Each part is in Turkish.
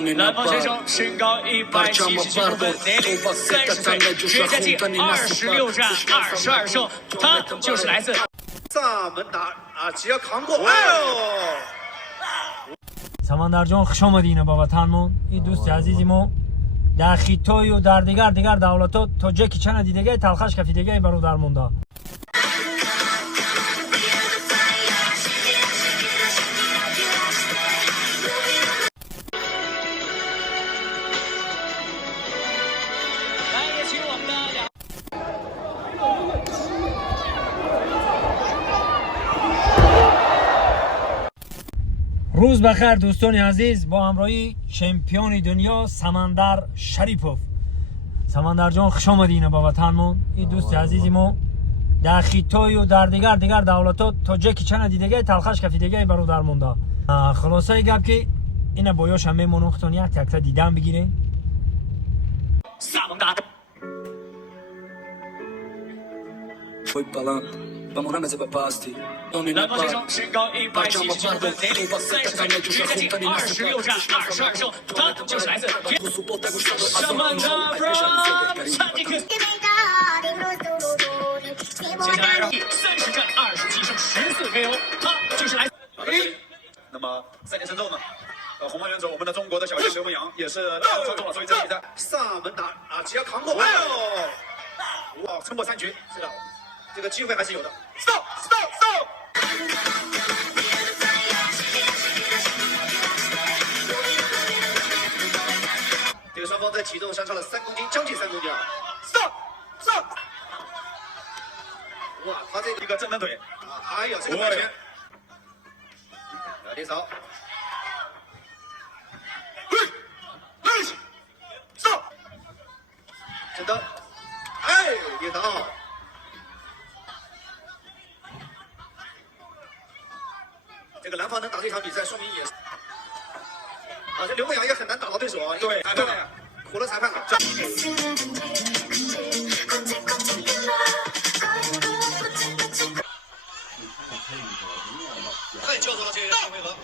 南方选手身高177公分，年龄30岁，职业战绩26战22胜，他就是来自萨门达啊，只要扛过，哎呦！ سمندر جان خوش آمدین با وطنمون. این دوست عزیزی ما در خطای و در دیگر دولت‌ها تا جکی چند دیدگی تلخش کفیدگی برادر مونده. روز بخیر دوستان عزیز، با همراهی چمپیون دنیا سمندر شریپوف. سمندر جان خوش آمدین با وطنمون. این دوست عزیزی ما در خطای و در دیگر دولت‌ها تا جکی چند دیدگی تلخش کفیدگی برادر مونده. خلاصه گپ که اینا بایاش هم میمونم خطون یک تا دیدن بگیرین.南方选手身高177公分，年龄30岁，职业战绩26战22胜，他就是来自萨曼达 from 萨迪克。接下来让30战27胜14 KO， 他就是来自。那么赛前称重呢？红方选手我们的中国的小将刘梦阳也是超重了，所以这个比赛萨门达啊，只要扛过，哎呦！哇，撑过3局，是的，这个机会还是有的。Stop! Stop! Stop! 这个双方在体重相差了3公斤，将近3公斤啊 ！Stop! Stop! 哇，他这一个正蹬腿啊，哎呀，这个外旋，点扫。 Stop！ 正蹬，哎，跌倒。 这个南方能打这场比赛，说明也是啊，这刘梦阳也很难打到对手啊，对，苦了裁判了。太焦灼了，这个回合。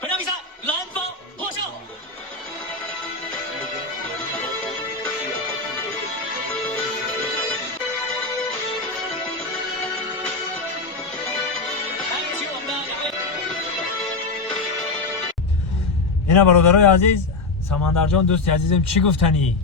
本场比赛，蓝方获胜。来有请我们的两位。اینا برادرای عزیز، سمندر جان دوست عزیزم چی گفتنی؟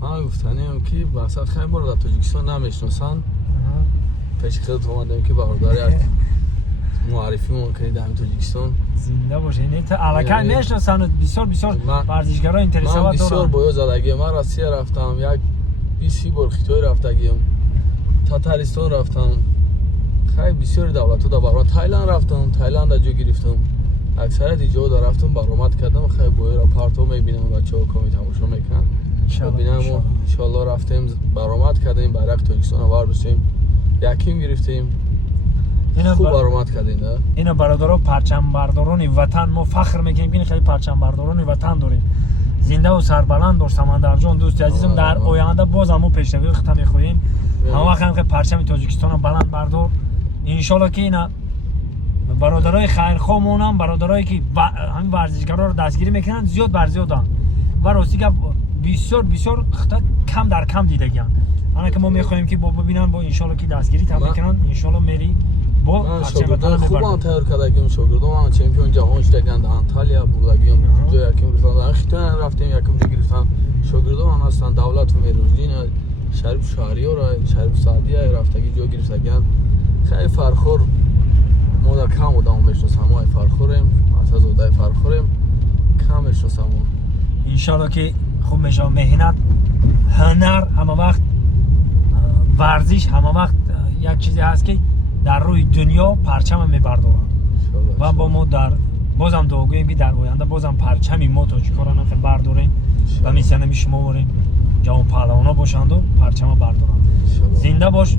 من گفتنیم که وسط خیلی ما رو در تاجیکستان نمیشناسن. پیش خودت اومدیم که برادری معرفی می‌کنید در تاجیکستان. زنده باشه. این تا علاقه میشناسن بسیار ورزشگرا اینترسه دارن. من بسیار باید زدگی من روسیه رفتم، یک 20 بار خطای رفتگیم، تاتارستان رفتم، خیلی بسیار دولت‌ها در برام تایلند رفتم، تایلند جو گرفتم، اکثریت جاها رفتم برآمد کردم، خیلی باید راپورت‌ها می‌بینم بچه‌ها کمی تماشا می‌کنن. ببینم ان شاءالله رفتیم برآمد کردیم، برای تاجیکستان آور بشیم، یکیم گرفتیم. خوب برآمد کردین. اینا برادرها پرچم برداران وطن، ما فخر میکنیم که خیلی پرچم برداران وطن داریم. زنده و سربلند دار سمندر جان دوست عزیزم. در آینده باز هم پیشروی خطا میخواهیم، همه وقت هم که پرچم تاجیکستان بلند بردار. ان شاءالله که اینا برادرای خیرخواهمون هم برادرایی که همین ورزشگرا رو دستگیری میکنن زیاد بر زیادن و راستی که بسیار خطا کم در کم دیدگیان. انا که ما میخواهیم که با ببینن با ان شاءالله که دستگیری تام میکنن، ان شاءالله میری با شاگردان خوبم تیار کردیم. شاگردان من چمپیون جهان شدن در انتالیا بودیم، جای یکم رفتن خیتان رفتیم، یکم دیگه گرفتن. شاگردان من هستن دولت میروزین شریف شهریار و شریف سعدیه رفتگی جای گرفتگان. خیلی فرخور ما در کم بودم میشناسم، ما فرخوریم، اساسا فرخوریم، کم میشناسم. ان شاءالله که خوب میشه. مهنت، هنر، همه وقت ورزش، همه وقت یک چیزی هست که در روی دنیا پرچم میبردارن و با ما در بازم دعا گوییم که در آینده بازم پرچمی ما تاجیکاران خیلی برداریم و میسنمی شما بریم جوان پهلوانا باشند و پرچم بردارن. زنده باش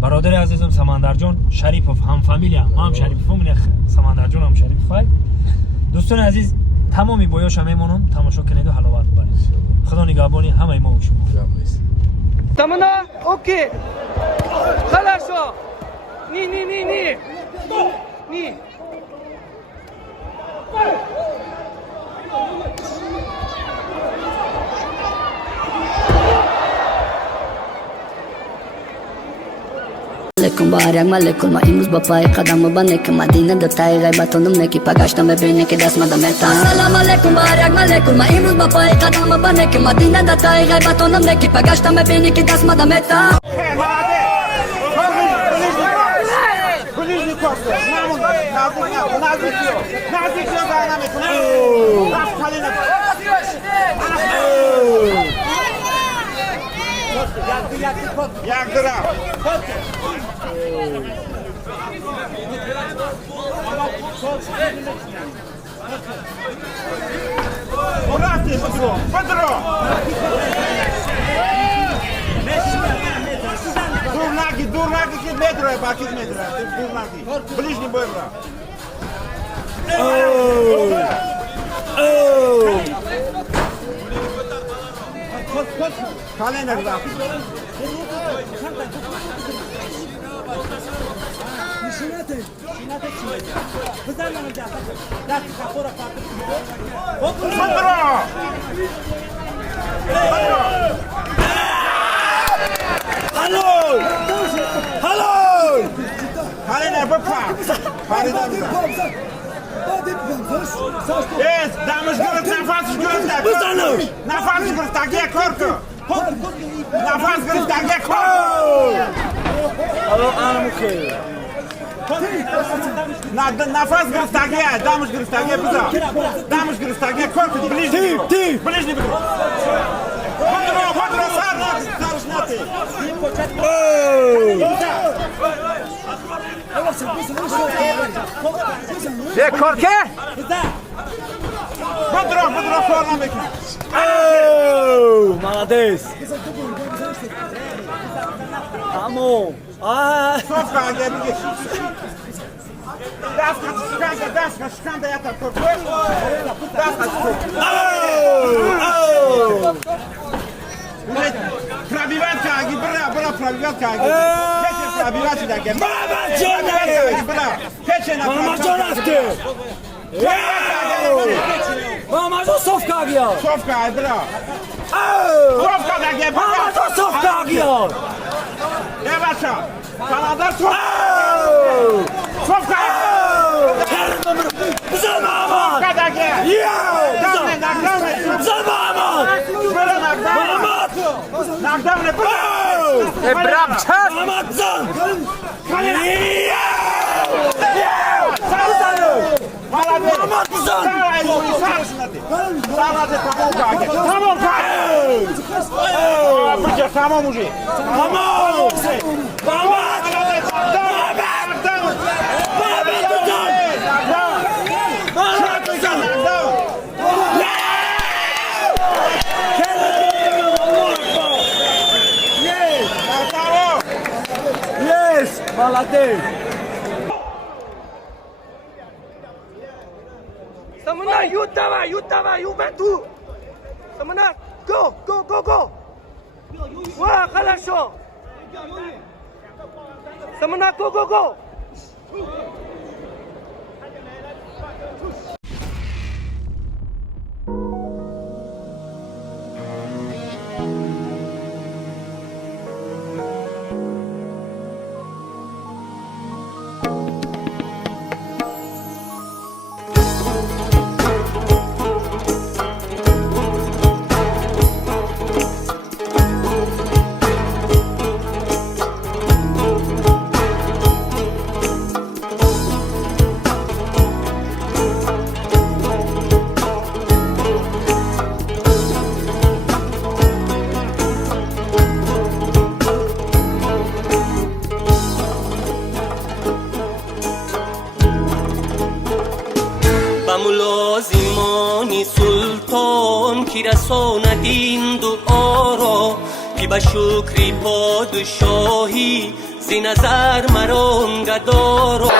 برادر عزیزم سمندر جان شریپوف، هم فامیلیا، ما هم شریپوفم، سمندر جان هم شریپوف. دوستان عزیز тамоми боёша мемонам тамошо кунед ва ҳаловат бибаред. Худо нигоҳбони ҳамаи мо ва шумо. Tamına, okey. Хорошо. Ni. Malekum barak malekul ma imuz ba pay qadam ba nek madina da tay gaybatonum neki pagashtam be bene ki das madam eta Assalamu alaikum barak malekul ma imuz ba pay qadam ba nek madina da tay gaybatonum neki pagashtam be bene ki das madam eta Дурнаки, метро, бакит метро. Дурнаки. Ближний бой, брат. Kalender da. Hallo! Kalender bapa. Yes, dames gürültü, nefes gürültü. Nefes gürültü, gel korku. Nefes gürültü, gel korku. Alo, anamukey. Nefes gürültü, gel, dames gürültü, gel bize. Dames gürültü, gel korku, ближний. Подро, сарнати. Де корке? Подро, форма беки. Молодец. Амо. Совка, гel bir geç. Daska, şkanda yatar korku. Daska, Пробивать каги, бра, пробивать каги. Печень пробивать да ге. Мама джонасте. Бра, печень на. Мама джонасте. Мама джо совка гио. Совка, бра. Совка да ге. Мама джо совка гио. Деваша. Канада совка. Совка. Замама. Совка да ге. Давне. Замама. Мама. Nagdamne bro! Brabças! Mamadzan! Mamadzan! Tamam kage! Tamam уже! Tamam! Молодец! Samına yut давай, Ювентус. Samına, go. Ва, хорошо. Samına, go. ملازمانی سلطان کی رساندین دعا را که به شکری پادشاهی زی نظر مران گدا را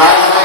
Bye.